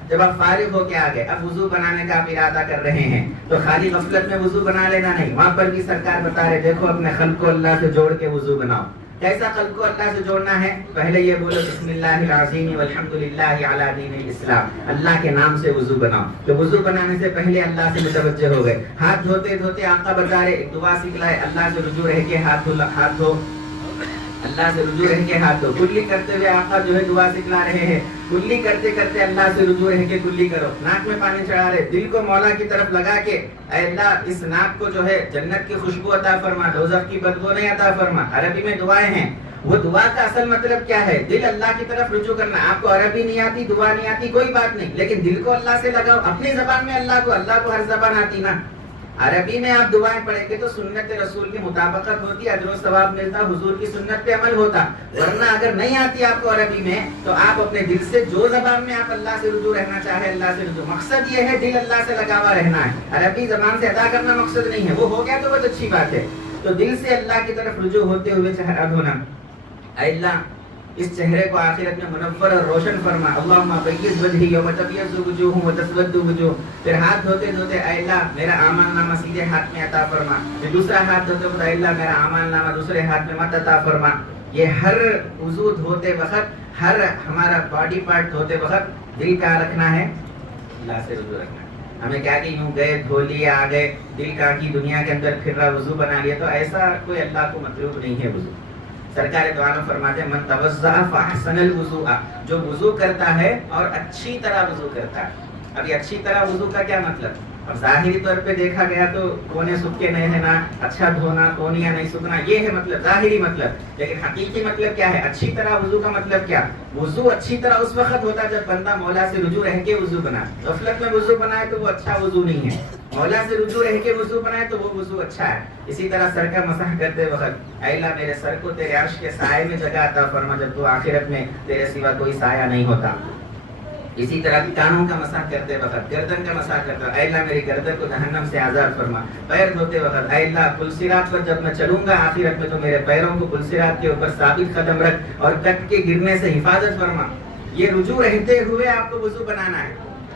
جب آپ فارغ ہو کے آگئے، اب وضو بنانے کا آپ ارادہ کر رہے ہیں، تو خالی غفلت میں وضو بنا لینا نہیں، وہاں پر بھی سرکار بتا رہے دیکھو اپنے قلب کو اللہ سے جوڑ کے وضو بناؤ۔ کیسا قلب کو اللہ سے جوڑنا ہے؟ پہلے یہ بولو بسم اللہ العظیم والحمدللہ علی دین الاسلام، اللہ کے نام سے وضو بناؤ۔ تو وضو بنانے سے پہلے اللہ سے متوجہ ہو گئے، ہاتھ دھوتے دھوتے آقا بتا رہے ایک دعا سکھلائے، اللہ سے رجوع رہ کے ہاتھ دھو، اللہ سے رجوع رہ کے ہاتھ دھو۔ کلی کرتے ہوئے آقا جو ہے دعا سکھلا رہے ہیں، کلی کرتے کرتے اللہ سے رجوع رہ کے کلی کرو، ناک میں پانی چڑھا رہے، دل کو مولا کی طرف لگا کے اے اللہ اس ناک کو جو ہے جنت کی خوشبو عطا فرما، دوزخ کی بدبو نہیں عطا فرما۔ عربی میں دعائیں ہیں، وہ دعا کا اصل مطلب کیا ہے؟ دل اللہ کی طرف رجوع کرنا۔ آپ کو عربی نہیں آتی، دعا نہیں آتی، کوئی بات نہیں، لیکن دل کو اللہ سے لگاؤ، اپنی زبان میں اللہ کو ہر زبان آتی نا۔ عربی میں آپ دعائیں پڑھیں گے تو سنت رسول کی مطابقت ہوتی، اجر و ثواب ملتا، حضور کی سنت پہ عمل ہوتا۔ ورنہ اگر نہیں آتی آپ کو عربی میں تو آپ اپنے دل سے جو زبان میں آپ اللہ سے رجوع رہنا چاہے اللہ سے رجوع، مقصد یہ ہے دل اللہ سے لگا ہوا رہنا ہے، عربی زبان سے ادا کرنا مقصد نہیں ہے۔ وہ ہو گیا تو بہت اچھی بات ہے، تو دل سے اللہ کی طرف رجوع ہوتے ہوئے چہرہ دھونا، اے اللہ اس چہرے کو آخرت میں منور اور روشن فرما. اللہم بیض وجہی یوم تبیض وجوہ وتسود وجوہ. پھر ہاتھ دھوتے دھوتے اے اللہ میرا اعمال نامہ سیدھے ہاتھ میں عطا فرما. پھر دوسرا ہاتھ دھوتے ہوئے اے اللہ میرا اعمال نامہ دوسرے ہاتھ میں مت عطا فرما. یہ ہر وضو دھوتے وقت ہر ہمارا باڈی پارٹ دھوتے وقت دل کا رکھنا ہے, اللہ سے رجوع رکھنا ہے. ہمیں کیا کہ یوں گئے دھو لیے آ گئے, دل کا کی دنیا کے اندر پھر رہا وضو بنا لیا, تو ایسا کوئی اللہ کو مطلوب نہیں ہے وضو. سرکار دو عالم فرماتے ہیں من توضأ فاحسن الوضوء, جو وضو کرتا ہے اور اچھی طرح وضو کرتا ہے. اب یہ اچھی طرح وضو کا کیا مطلب؟ اور ظاہری طور پہ دیکھا گیا تو کونے سکے نہیں رہنا, اچھا دھونا, کونیاں نہیں سکنا, یہ ہے مطلب, ظاہری مطلب. لیکن حقیقی مطلب کیا ہے؟ اچھی طرح وضو کا مطلب کیا؟ وضو اچھی طرح اس وقت ہوتا ہے جب بندہ مولا سے رجوع رہ کے وضو بنائے. غفلت میں وضو بنائے تو وہ اچھا وضو نہیں ہے. مولا سے رجوع رہ کے وضو بنائے تو وہ وضو اچھا ہے. اسی طرح سر کا مسح کرتے وقت اے اللہ میرے سر کو تیرے عرش کے سائے میں جگہ عطا فرما, جب تو آخرت میں تیرے سوا کوئی سایہ نہیں ہوتا. اسی طرح کانوں کا مسح کرتے وقت, گردن کا مسح کرتے وقت اے اللہ میری گردن کو جہنم سے آزاد فرما. پیر دھوتے وقت اے اللہ پلسرات پر جب میں چلوں گا آخرت میں تو میرے پیروں کو پلسرات کے اوپر ثابت قدم رکھ اور کٹ کے گرنے سے حفاظت فرما. یہ رجوع رہتے ہوئے آپ کو وضو بنانا ہے.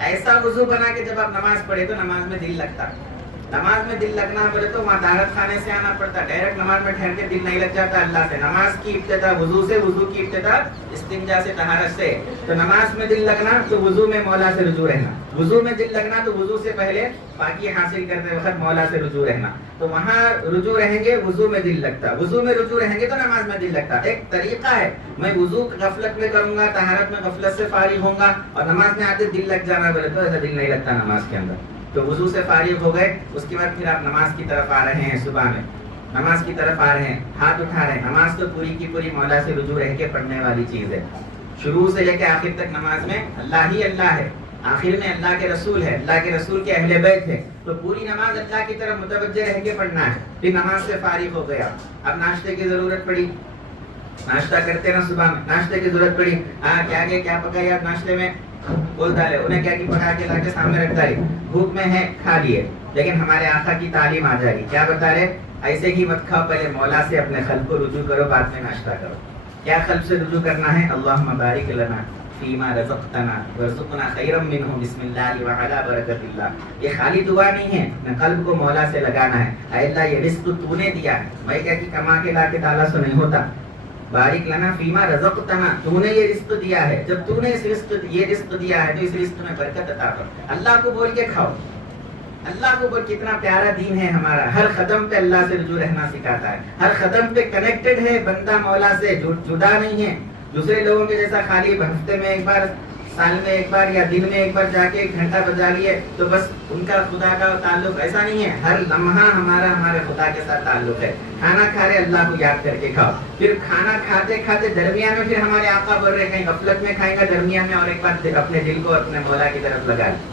ایسا وضو بنا کہ جب آپ نماز پڑھے تو نماز میں دل لگتا. نماز میں دل لگنا بولے تو وہاں طہارت خانے سے آنا پڑتا, ڈائریکٹ نماز میں ٹھہر کے دل نہیں لگ جاتا اللہ سے. نماز کی ابتدا وضو سے, وضو کی ابتدا استنجا سے, طہارت سے. تو نماز میں دل لگنا تو وضو میں مولا سے رجوع رہنا, وضو میں دل لگنا تو وضو سے پہلے پاکی حاصل کرتے وقت مولا سے رجوع رہنا. تو وہاں رجوع رہیں گے وضو میں دل لگتا, وضو میں رجوع رہیں گے تو نماز میں دل لگتا. ایک طریقہ ہے, میں وضو غفلت میں کروں گا, طہارت میں غفلت سے فارغ ہوں گا اور نماز میں آتے دل لگ جانا بولے تو ایسا دل نہیں لگتا نماز کے اندر. تو وضو سے فارغ ہو گئے, اس کے بعد پھر آپ نماز کی طرف آ رہے ہیں. صبح میں نماز کی طرف آ رہے ہیں, ہاتھ اٹھا رہے ہیں. نماز تو پوری کی پوری مولا سے رجوع رہ کے پڑھنے والی چیز ہے. شروع سے لے کے آخر تک نماز میں اللہ ہی اللہ ہے, آخر میں اللہ کے رسول ہے, اللہ کے رسول کے اہل بیت ہے. تو پوری نماز اللہ کی طرف متوجہ رہ کے پڑھنا ہے. پھر نماز سے فارغ ہو گیا, اب ناشتے کی ضرورت پڑی, ناشتہ کرتے نا صبح میں, ناشتے کی ضرورت پڑی, کیا پکایا ناشتے میں, بول ڈالے انہیں کیا پکا کے لا کے سامنے رکھ ڈالی. بھوک میں ہے کھا لیے, لیکن ہمارے آقا کی تعلیم آ جائے گی. کیا بتا رہے؟ ایسے ہی مت کھاؤ, پہلے مولا سے اپنے قلب کو رجوع کرو, بعد میں ناشتہ کرو. کیا قلب سے رجوع کرنا ہے؟ اللہم بارک لنا فیما رزقتنا ورزقنا خیرا منہ بسم اللہ وعلی برکت اللہ. یہ خالی دعا نہیں ہے, میں قلب کو مولا سے لگانا ہے. اے اللہ یہ رزق تو نے دیا ہے, میں کیا کہ کما کے لا کے ڈالا سو نہیں ہوتا. بارک لنا فیما رزقتنا, تو نے یہ رزق دیا ہے, جب تو نے یہ رزق دیا ہے تو اس رزق میں برکت عطا کر. اللہ کو بول کے کھاؤ. اللہ کو بول, کتنا پیارا دین ہے ہمارا. ہر قدم پہ اللہ سے رجوع رہنا سکھاتا ہے, ہر قدم پہ کنیکٹڈ ہے بندہ مولا سے, جدا نہیں ہے. دوسرے لوگوں کے جیسا خالی ہفتے میں ایک بار, سال میں ایک بار یا دن میں ایک بار جا کے ایک گھنٹہ بجا لیے تو بس ان کا خدا کا تعلق, ایسا نہیں ہے. ہر لمحہ ہمارے خدا کے ساتھ تعلق ہے. کھانا کھا رہے اللہ کو یاد کر کے کھاؤ. پھر کھانا کھاتے کھاتے درمیان میں پھر ہمارے آقا بول رہے کہیں غفلت میں کھائیں گا, درمیان میں اور ایک بار اپنے دل کو اپنے مولا کی طرف لگا لیں.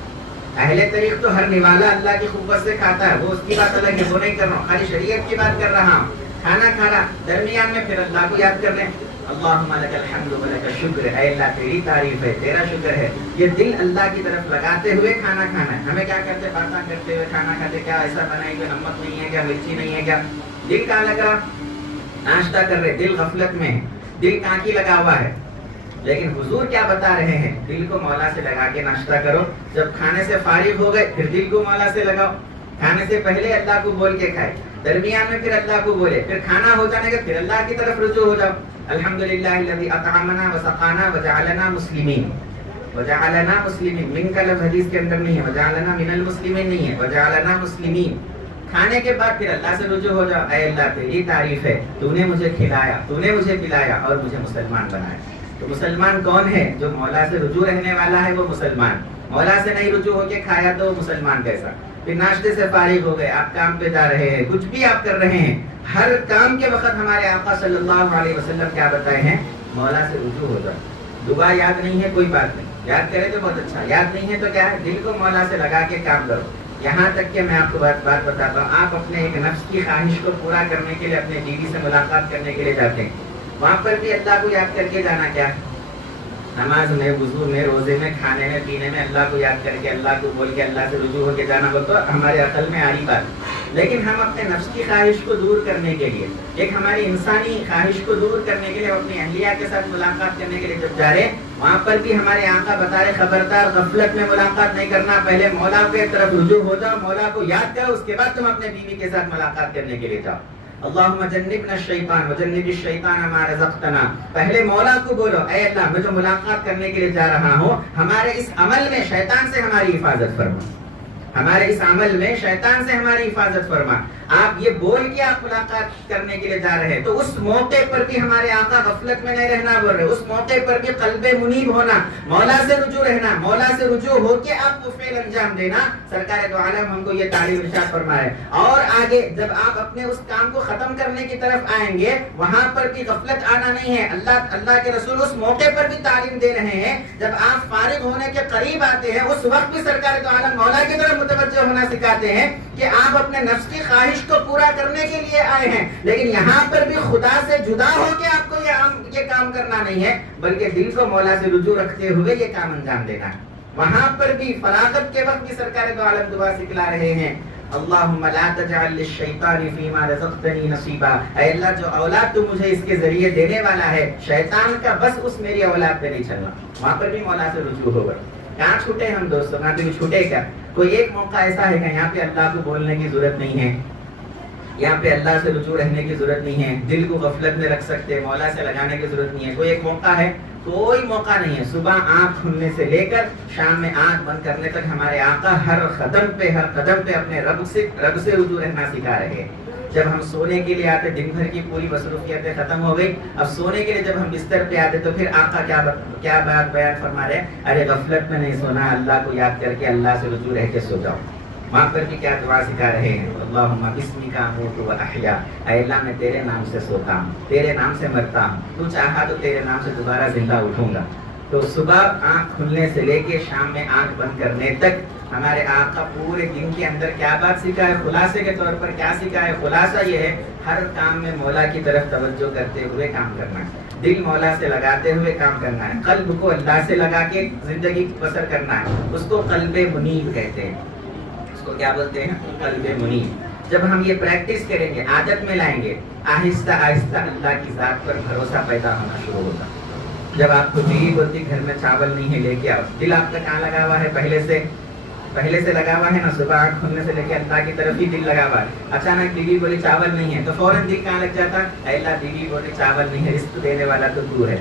اہل طریق تو ہر نوالا اللہ کی قوت سے کھاتا ہے, وہ اس کی بات الگ ہے, وہ نہیں کر رہا ہوں, خالی شریعت کی بات کر رہا ہوں. کھانا کھا رہا, درمیان میں پھر اللہ کو یاد کر لیں. اللہم لک الحمد و لک الشکر, اے اللہ تیری تعریف ہے, تیرا شکر ہے. یہ دل اللہ کی طرف لگاتے ہوئے کھانا کھانا ہے. ہمیں کیا کرتے, باتیں کرتے ہوئے کھانا کھاتے, کیا ایسا بنائی کہ نمک نہیں ہے کیا, مرچی نہیں ہے کیا. دل کہاں لگا, ناشتہ کر رہے, دل غفلت میں ہے, دل کہاں کی لگا ہوا ہے. لیکن حضور کیا بتا رہے ہیں, دل کو مولا سے لگا کے ناشتہ کرو. جب کھانے سے فارغ ہو گئے پھر دل کو مولا سے لگاؤ. کھانے سے پہلے اللہ کو بول کے کھائے, درمیان میں پھر اللہ کو بولے, پھر کھانا ہو جانے کے پھر اللہ کی طرف رجوع ہو جاؤ. الحمدللہ الذی اطعمنا وسقانا وجعلنا مسلمین. وجعلنا مسلمین, من کا لفظ حدیث کے اندر نہیں ہے, وجعلنا من المسلمین نہیں ہے, وجعلنا مسلمین. کھانے کے بعد پھر اللہ سے رجوع ہو جاؤ. اے اللہ تیری تعریف ہے, تو نے مجھے کھلایا, تو نے مجھے پلایا اور مجھے مسلمان بنایا. تو مسلمان کون ہے؟ جو مولا سے رجوع رہنے والا ہے وہ مسلمان. مولا سے نہیں رجوع ہو کے کھایا تو مسلمان کیسا. پھر ناشتے سے فارغ ہو گئے, آپ کام پہ جا رہے ہیں, کچھ بھی آپ کر رہے ہیں, ہر کام کے وقت ہمارے آقا صلی اللہ علیہ وسلم کیا بتائے ہیں, مولا سے رجوع ہو جائے. دعا یاد نہیں ہے کوئی بات نہیں, یاد کرے تو بہت اچھا, یاد نہیں ہے تو کیا ہے, دل کو مولا سے لگا کے کام کرو. یہاں تک کہ میں آپ کو بات بتاتا ہوں, آپ اپنے ایک نفس کی خواہش کو پورا کرنے کے لیے اپنے بیوی سے ملاقات کرنے کے لیے جاتے ہیں, وہاں پر بھی اللہ کو یاد کر کے جانا. کیا نماز میں, وضو میں, روزے میں, کھانے میں, پینے میں اللہ کو یاد کر کے, اللہ کو بول کے, اللہ سے رجوع ہو کے جانا. وہ تو ہمارے عقل میں آ رہی بات, لیکن ہم اپنے نفس کی خواہش کو دور کرنے کے لیے، ایک ہماری انسانی خواہش کو دور کرنے کے لیے، اپنی اہلیہ کے ساتھ ملاقات کرنے کے لیے جب جا رہے ہیں، وہاں پر بھی ہمارے آقا بتا رہے خبردار غفلت میں ملاقات نہیں کرنا، پہلے مولا کی طرف رجوع ہو جاؤ، مولا کو یاد کرو، اس کے بعد تم اپنے بیوی کے ساتھ ملاقات کرنے کے لیے جاؤ۔ اللہم جنبنا الشیطان وجنب الشیطان ما رزقتنا، پہلے مولا کو بولو اے اللہ میں جو ملاقات کرنے کے لیے جا رہا ہوں، ہمارے اس عمل میں شیطان سے ہماری حفاظت فرما، ہمارے اس عمل میں شیطان سے ہماری حفاظت فرما۔ آپ یہ بول کے آپ ملاقات کرنے کے لیے جا رہے ہیں تو اس موقع پر بھی ہمارے آقا غفلت میں نہیں رہنا بول رہے، اس موقع پر بھی قلب منیب ہونا، مولا سے رجوع رہنا، مولا سے رجوع ہو کے آپ کو فعل انجام دینا۔ سرکار دو عالم ہم کو یہ تعلیم ارشاد فرمائے۔ اور آگے جب آپ اپنے اس کام کو ختم کرنے کی طرف آئیں گے، وہاں پر بھی غفلت آنا نہیں ہے۔ اللہ کے رسول اس موقع پر بھی تعلیم دے رہے ہیں، جب آپ فارغ ہونے کے قریب آتے ہیں اس وقت بھی سرکار دو عالم مولا کی طرف متوجہ ہونا سکھاتے ہیں کہ آپ اپنے نفس کی خواہش کو پورا کرنے کے لیے آئے ہیں، لیکن یہاں پر بھی خدا سے جدا ہو کے آپ کو یہ کام کرنا نہیں ہے، بلکہ دل کو مولا سے رجوع رکھتے ہوئے یہ کام انجام دینا ہے۔ وہاں پر بھی فراغت کے وقت بھی سرکار دو عالم دعا سکھلا رہے ہیں، اللہم لا تجعل للشیطان فیما رزقتنی نصیبا، اے اللہ جو اولاد تو مجھے اس کے ذریعے دینے والا ہے، شیطان کا بس اس میری اولاد پہ نہیں چلنا۔ وہاں پر بھی مولا سے رجوع ہوگا۔ کہاں چھوٹے ہم دوستوں، کہاں بھی چھوٹے کیا؟ کوئی ایک موقع ایسا ہے کہ یہاں پہ اللہ کو بولنے کی ضرورت نہیں ہے، یہاں پہ اللہ سے رجوع رہنے کی ضرورت نہیں ہے، دل کو غفلت میں رکھ سکتے، مولا سے لگانے کی ضرورت نہیں ہے۔ کوئی ایک موقع ہے؟ کوئی موقع نہیں ہے۔ صبح آنکھ کھلنے سے لے کر شام میں آنکھ بند کرنے تک ہمارے آقا ہر قدم پہ اپنے رب سے رجوع رہنا سکھا رہے ہیں۔ جب ہم سونے کے لیے آتے، دن بھر کی پوری مصروفیتیں ختم ہو گئی، اب سونے کے لیے جب ہم بستر پہ آتے تو پھر آقا کیا بات بیان فرما رہے ہیں، ارے غفلت میں نہیں سونا، اللہ کو یاد کر کے اللہ سے رجوع رہ کے سو جاؤ۔ وہاں پر بھی کیا دعا سکھا رہے ہیں، اللہم بسمک اموت و احیا، اے اللہ میں تیرے نام سے سوتا ہوں، تیرے نام سے مرتا ہوں، تو چاہا تو تیرے نام سے دوبارہ زندہ اٹھوں گا۔ تو صبح آنکھ کھلنے سے لے کے شام میں آنکھ بند کرنے تک ہمارے آقا پورے دن کے اندر کیا بات سکھائے، خلاصے کے طور پر کیا سکھائے؟ خلاصہ یہ ہے، ہر کام میں مولا کی طرف توجہ کرتے ہوئے کام کرنا ہے، دل مولا سے لگاتے ہوئے کام کرنا ہے، قلب کو اللہ سے لگا کے زندگی بسر کرنا ہے۔ اس کو قلب منیب کہتے ہیں، اس کو کیا بولتے ہیں؟ قلب منیب۔ جب ہم یہ پریکٹس کریں گے، عادت میں لائیں گے، آہستہ آہستہ اللہ کی ذات پر بھروسہ پیدا ہونا شروع ہوگا۔ جب آپ کو بیوی بولتی گھر میں چاول نہیں ہے لے کے آؤ، دل آپ کا کہاں لگا ہوا ہے؟ پہلے سے لگا ہوا ہے نا، صبح آنکھ کھلنے سے لے کے اللہ کی طرف ہی دل لگا ہوا ہے۔ اچانک بیوی بولی چاول نہیں ہے تو فوراً دل کہاں لگ جاتا؟ اے اللہ بیوی بولی چاول نہیں ہے، رزق دینے والا تو ہے،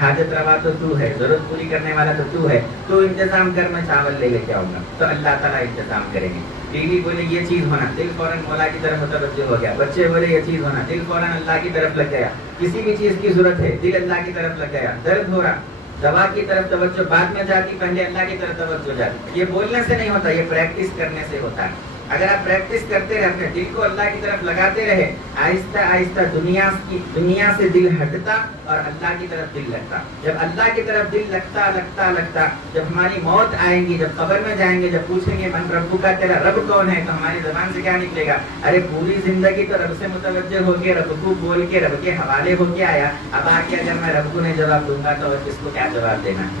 حاجت روا تو ہے، ضرورت پوری کرنے والا تو ہے، تو انتظام کر، میں چاول لے کے آؤں گا، تو اللہ تعالیٰ انتظام کریں گے۔ بیوی بولے یہ چیز ہونا، دل فوراً مولا کی طرف متوجہ ہو گیا۔ بچے بولے یہ چیز ہونا، دل فوراً اللہ کی طرف لگ گیا۔ کسی بھی چیز کی ضرورت ہے، دل اللہ کی طرف لگ گیا۔ درد ہو رہا، دوا کی طرف توجہ بعد میں جاتی، پہلے اللہ کی طرف توجہ جاتی۔ یہ بولنے سے نہیں ہوتا، یہ پریکٹس کرنے سے ہوتا ہے۔ اگر آپ پریکٹس کرتے رہے، اپنے دل کو اللہ کی طرف لگاتے رہے، آہستہ آہستہ دنیا سے دل ہٹتا اور اللہ کی طرف دل لگتا۔ جب اللہ کی طرف دل لگتا، جب ہماری موت آئیں گی، جب قبر میں جائیں گے، جب پوچھیں گے من ربک کا، تیرا رب کون ہے، تو ہماری زبان سے کیا نکلے گا؟ ارے پوری زندگی تو رب سے متوجہ ہو کے، رب کو بول کے، رب کے حوالے ہو کے آیا، اب آ کے اگر میں رب کو نہیں جواب دوں گا تو کس کو کیا جواب دینا ہے؟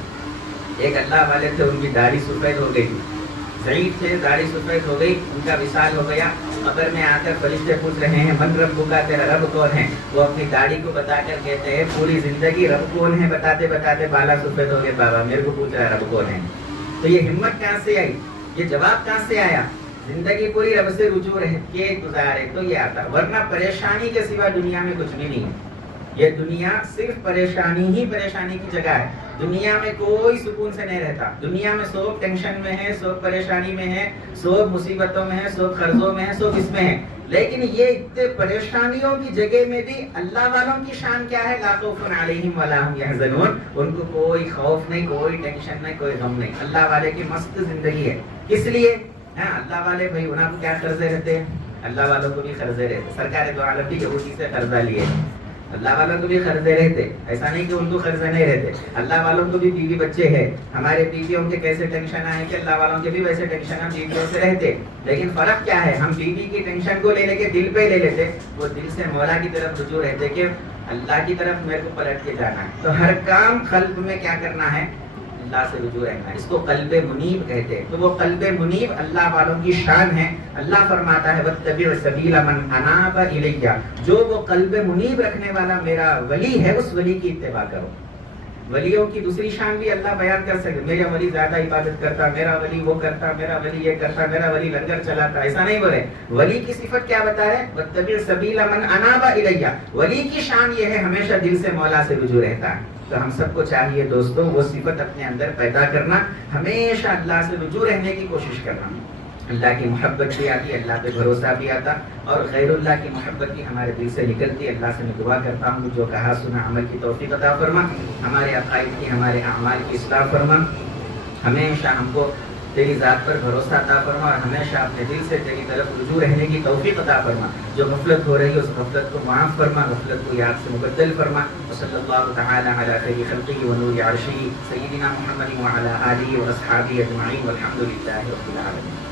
ایک اللہ والے تھے، ان کی داڑھی سفید ہو گئی، ضعیف تھے، داڑھی سفید ہو گئی، ان کا وصال ہو گیا۔ قبر میں آ کر فرشتے پوچھ رہے ہیں من ربک کا، تیرا رب کون ہے؟ وہ اپنی داڑھی کو بتا کر کہتے ہیں پوری زندگی رب کون ہے بتاتے بتاتے بالا سفید ہو گئے، بابا میرے کو پوچھ رہا ہے رب کون ہے؟ تو یہ ہمت کہاں سے آئی، یہ جواب کہاں سے آیا؟ زندگی پوری رب سے رجوع رہ کے گزارے تو یہ آتا، ورنہ پریشانی کے سوا دنیا میں کچھ بھی نہیں ہے۔ یہ دنیا صرف پریشانی ہی پریشانی کی جگہ ہے۔ دنیا میں کوئی سکون سے نہیں رہتا، دنیا میں سب ٹینشن میں ہے، سب پریشانی میں ہے، سب مصیبتوں میں ہے، سب قرضوں میں ہے، سب اس میں ہے۔ لیکن یہ اتنے پریشانیوں کی جگہ میں بھی اللہ والوں کی شان کیا ہے؟ لا خوف علیہم ولا ہم یحزنون، ان کو کوئی خوف نہیں، کوئی ٹینشن نہیں، کوئی غم نہیں۔ اللہ والے کی مست زندگی ہے۔ کس لیے؟ اللہ والے بھائی انہوں کو کیا قرضے رہتے ہیں؟ اللہ والوں کو بھی قرضے رہتے، سرکار دو عالم بھی یہودی سے قرضہ لیے، اللہ والوں کو بھی قرضے رہتے، ایسا نہیں کہ ان کو قرضے نہیں رہتے۔ اللہ والوں کو بھی بیوی بچے ہیں، ہمارے بیویوں کے کیسے ٹینشن آئے کہ اللہ والوں کے بھی ویسے ٹینشن ہم بیویوں سے رہتے، لیکن فرق کیا ہے؟ ہم بیوی کی ٹینشن کو لے کے دل پہ لے لیتے، وہ دل سے مولا کی طرف رجوع رہتے کہ اللہ کی طرف میرے کو پلٹ کے جانا ہے۔ تو ہر کام قلب میں کیا کرنا ہے؟ اللہ سے رجوع رہنا. اس کو قلب منیب کہتے ہیں. تو وہ قلب منیب اللہ والوں کی شان ہے. اللہ فرماتا ہے وَاتَّبِعْ سَبِيلَ مَنْ أَنَابَ إِلَيَّ, جو وہ قلب منیب رکھنے والا میرا ولی ہے اس ولی کی اتباع کرو. ولیوں کی دوسری شان بھی اللہ بیان کر سکتے. میرا ولی زیادہ عبادت کرتا, میرا ولی وہ کرتا, میرا ولی یہ کرتا, میرا ولی لنگر چلاتا, ایسا نہیں بولے. ولی کی صفت کیا بتا ہے؟ وَاتَّبِعْ سَبِيلَ مَنْ أَنَابَ إِلَيَّ. ولی کی شان یہ ہے ہمیشہ دل سے مولا سے رجوع رہتا ہے. تو ہم سب کو چاہیے دوستوں وہ صفت اپنے اندر پیدا کرنا, ہمیشہ اللہ سے رجوع رہنے کی کوشش کرنا. اللہ کی محبت بھی آتی, اللہ پہ بھروسہ بھی آتا, اور غیر اللہ کی محبت بھی ہمارے دل سے نکلتی. اللہ سے میں دعا کرتا ہوں جو کہا سنا عمل کی توفیق عطا فرما, ہمارے عقائد کی ہمارے اعمال کی اصلاح فرما, ہمیشہ ہم کو تیری ذات پر بھروسہ عطا فرما, اور ہمیشہ اپنے دل سے تیری طرف رجوع رہنے کی توفیق عطا فرما. جو غفلت ہو رہی ہے اس غفلت کو معاف فرما, غفلت کو یاد سے مبدل فرما. وصلی اللہ تعالی علی خیر خلقہ ونور عرشہ سیدنا محمد وعلی آلہ واصحابہ اجمعین والحمد للہ رب العالمین.